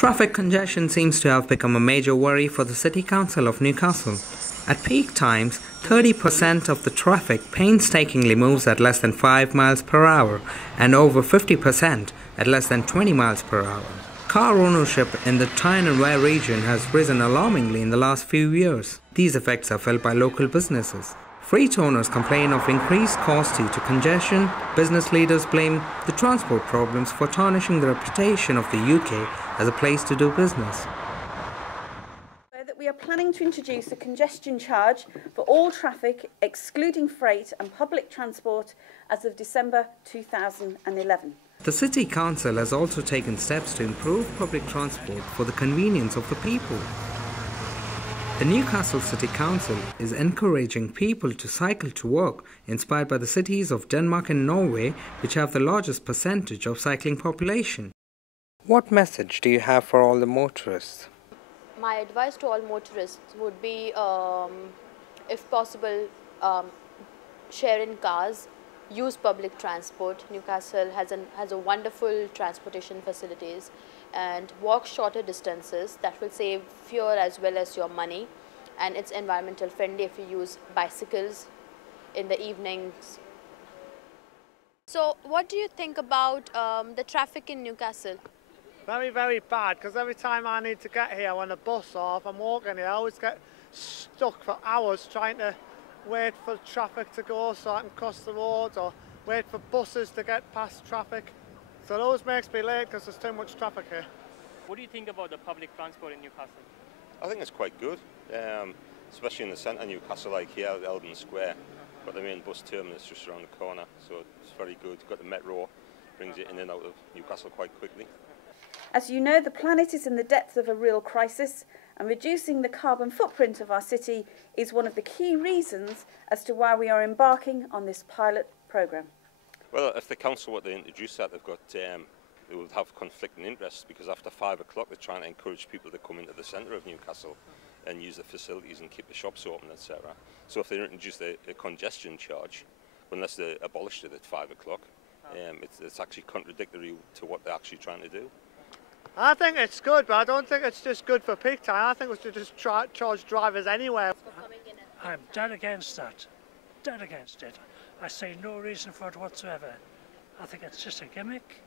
Traffic congestion seems to have become a major worry for the City Council of Newcastle. At peak times, 30% of the traffic painstakingly moves at less than 5 miles per hour and over 50% at less than 20 miles per hour. Car ownership in the Tyne and Wear region has risen alarmingly in the last few years. These effects are felt by local businesses. Fleet owners complain of increased costs due to congestion. Business leaders blame the transport problems for tarnishing the reputation of the UK as a place to do business. That we are planning to introduce a congestion charge for all traffic, excluding freight and public transport, as of December 2011. The City Council has also taken steps to improve public transport for the convenience of the people. The Newcastle City Council is encouraging people to cycle to work, inspired by the cities of Denmark and Norway, which have the largest percentage of cycling population. What message do you have for all the motorists? My advice to all motorists would be, if possible, share in cars, use public transport. Newcastle has a wonderful transportation facilities, and walk shorter distances. That will save fuel as well as your money, and it's environmental friendly if you use bicycles in the evenings. So what do you think about the traffic in Newcastle? Very, very bad, because every time I need to get here on a bus or if I'm walking here, I always get stuck for hours trying to wait for traffic to go so I can cross the road, or wait for buses to get past traffic. So it always makes me late because there's too much traffic here. What do you think about the public transport in Newcastle? I think it's quite good, especially in the centre of Newcastle, like here at Eldon Square. Got the main bus terminus just around the corner, so it's very good. Got the metro, brings it in and out of Newcastle quite quickly. As you know, the planet is in the depth of a real crisis, and reducing the carbon footprint of our city is one of the key reasons as to why we are embarking on this pilot programme. Well, if the council were to introduce that, they would have conflicting interests, because after 5 o'clock they're trying to encourage people to come into the centre of Newcastle and use the facilities and keep the shops open, etc. So if they introduced a congestion charge, unless they abolished it at 5 o'clock, it's actually contradictory to what they're actually trying to do. I think it's good, but I don't think it's just good for peak time. I think we should just charge drivers anywhere. I'm dead against that. Dead against it. I see no reason for it whatsoever. I think it's just a gimmick.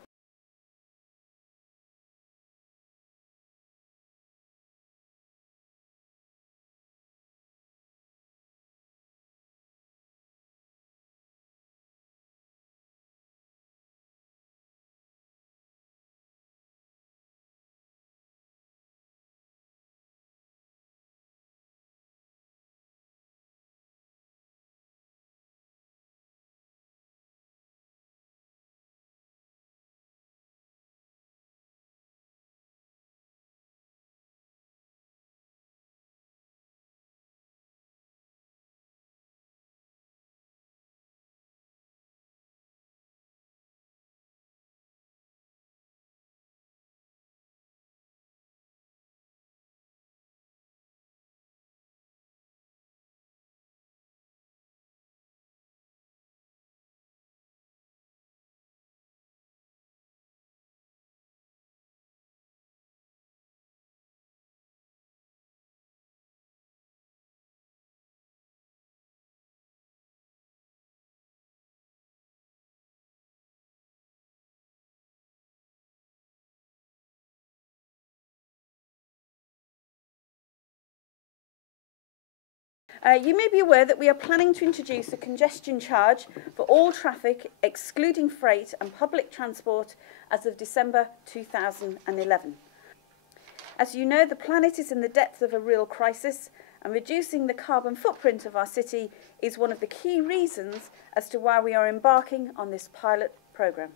You may be aware that we are planning to introduce a congestion charge for all traffic, excluding freight and public transport, as of December 2011. As you know, the planet is in the depth of a real crisis, and reducing the carbon footprint of our city is one of the key reasons as to why we are embarking on this pilot programme.